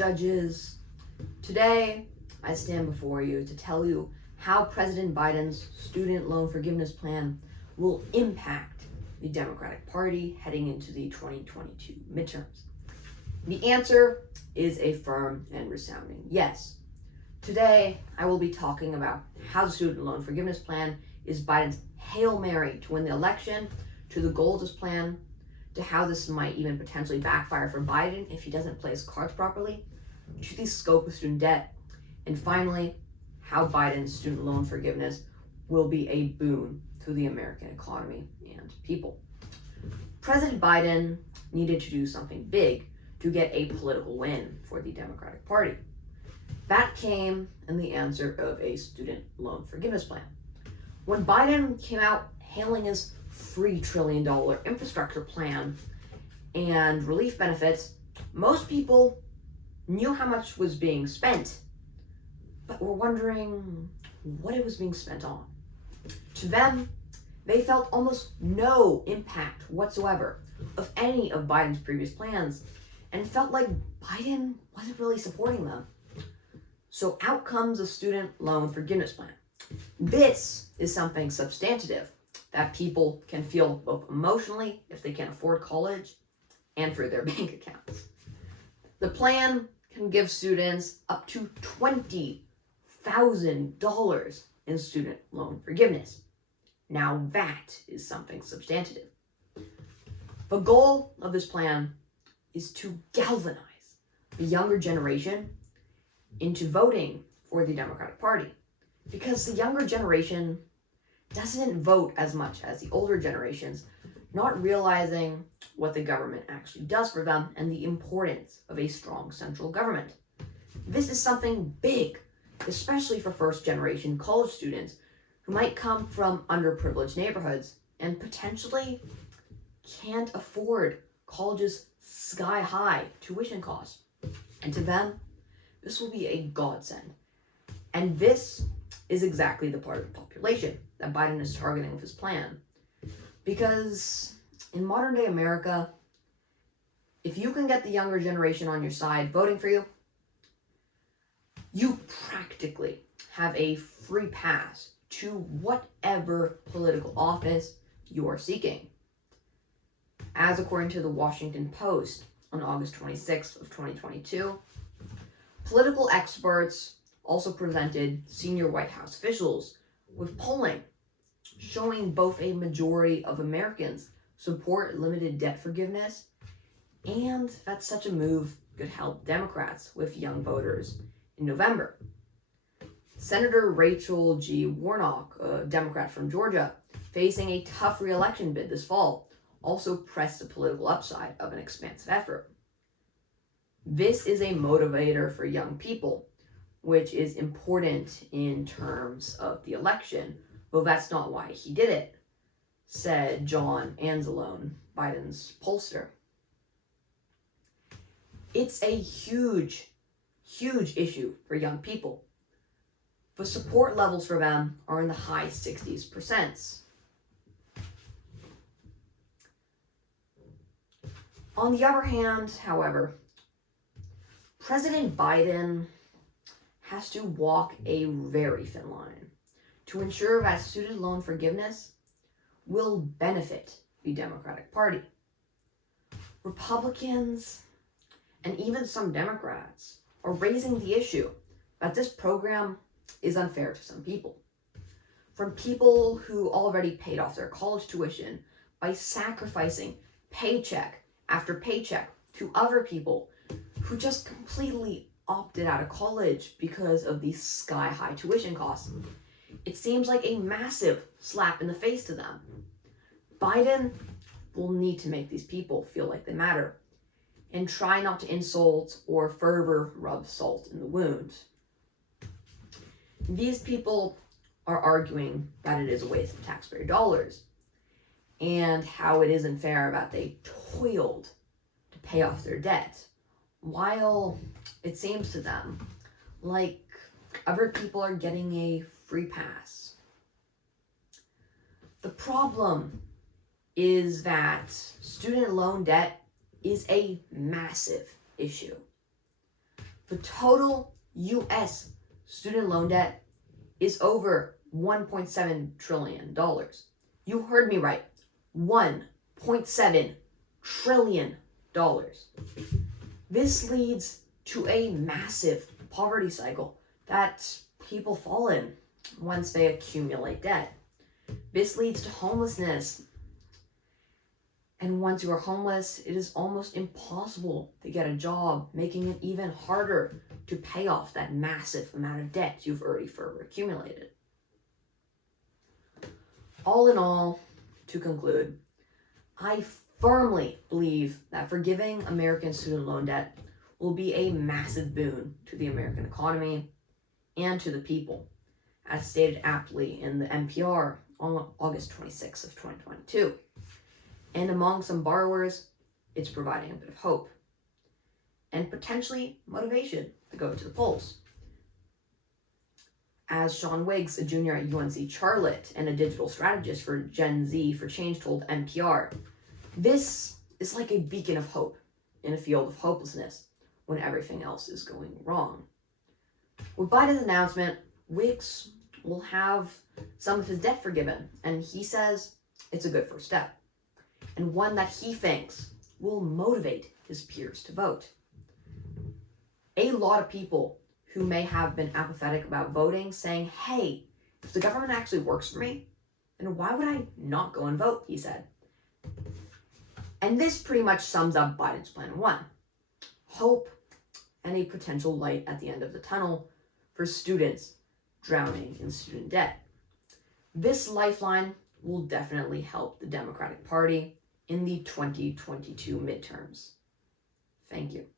judges. Today, I stand before you to tell you how President Biden's student loan forgiveness plan will impact the Democratic Party heading into the 2022 midterms. The answer is a firm and resounding yes. Today, I will be talking about how the student loan forgiveness plan is Biden's Hail Mary to win the election, to the goals of this plan, to how this might even potentially backfire for Biden if he doesn't play his cards properly, to the scope of student debt, and finally, how Biden's student loan forgiveness will be a boon to the American economy and people. President Biden needed to do something big to get a political win for the Democratic Party. That came in the answer of a student loan forgiveness plan. When Biden came out hailing his $3 trillion infrastructure plan and relief benefits, most people knew how much was being spent, but were wondering what it was being spent on. To them, they felt almost no impact whatsoever of any of Biden's previous plans and felt like Biden wasn't really supporting them. So out comes a student loan forgiveness plan. This is something substantive that people can feel both emotionally if they can't afford college and for their bank accounts. The plan can give students up to $20,000 in student loan forgiveness. Now that is something substantive. The goal of this plan is to galvanize the younger generation into voting for the Democratic Party, because the younger generation doesn't vote as much as the older generations, not realizing what the government actually does for them and the importance of a strong central government. This is something big, especially for first-generation college students who might come from underprivileged neighborhoods and potentially can't afford college's sky-high tuition costs. And to them, this will be a godsend. And this is exactly the part of the population that Biden is targeting with his plan. Because in modern day America, if you can get the younger generation on your side voting for you, you practically have a free pass to whatever political office you are seeking. As according to the Washington Post on August 26th of 2022, political experts also presented senior White House officials with polling showing both a majority of Americans support limited debt forgiveness and that such a move could help Democrats with young voters in November. Senator Rachel G. Warnock, a Democrat from Georgia, facing a tough re-election bid this fall, also pressed the political upside of an expansive effort. This is a motivator for young people, which is important in terms of the election, though that's not why he did it, said John Anzalone, Biden's pollster. It's a huge issue for young people. The support levels for them are in the high 60%. On the other hand, however, President Biden has to walk a very thin line to ensure that student loan forgiveness will benefit the Democratic Party. Republicans and even some Democrats are raising the issue that this program is unfair to some people. From people who already paid off their college tuition by sacrificing paycheck after paycheck to other people who just completely opted out of college because of the sky-high tuition costs. It seems like a massive slap in the face to them. Biden will need to make these people feel like they matter and try not to insult or further rub salt in the wound. These people are arguing that it is a waste of taxpayer dollars and how it isn't fair that they toiled to pay off their debt, while it seems to them like other people are getting a free pass. The problem is that student loan debt is a massive issue. The total US student loan debt is over $1.7 trillion. You heard me right. $1.7 trillion. This leads to a massive poverty cycle that people fall in once they accumulate debt. This leads to homelessness. And once you are homeless, it is almost impossible to get a job, making it even harder to pay off that massive amount of debt you've already further accumulated. All in all, to conclude, I firmly believe that forgiving American student loan debt will be a massive boon to the American economy and to the people, as stated aptly in the NPR on August 26th of 2022. And among some borrowers, it's providing a bit of hope and potentially motivation to go to the polls. As Sean Wiggs, a junior at UNC Charlotte and a digital strategist for Gen Z for Change, told NPR, this is like a beacon of hope in a field of hopelessness when everything else is going wrong. With Biden's announcement, Wiggs will have some of his debt forgiven, and he says it's a good first step, and one that he thinks will motivate his peers to vote. A lot of people who may have been apathetic about voting saying, hey, if the government actually works for me, then why would I not go and vote, he said. And this pretty much sums up Biden's plan one: hope and a potential light at the end of the tunnel for students drowning in student debt. This lifeline will definitely help the Democratic Party in the 2022 midterms. Thank you.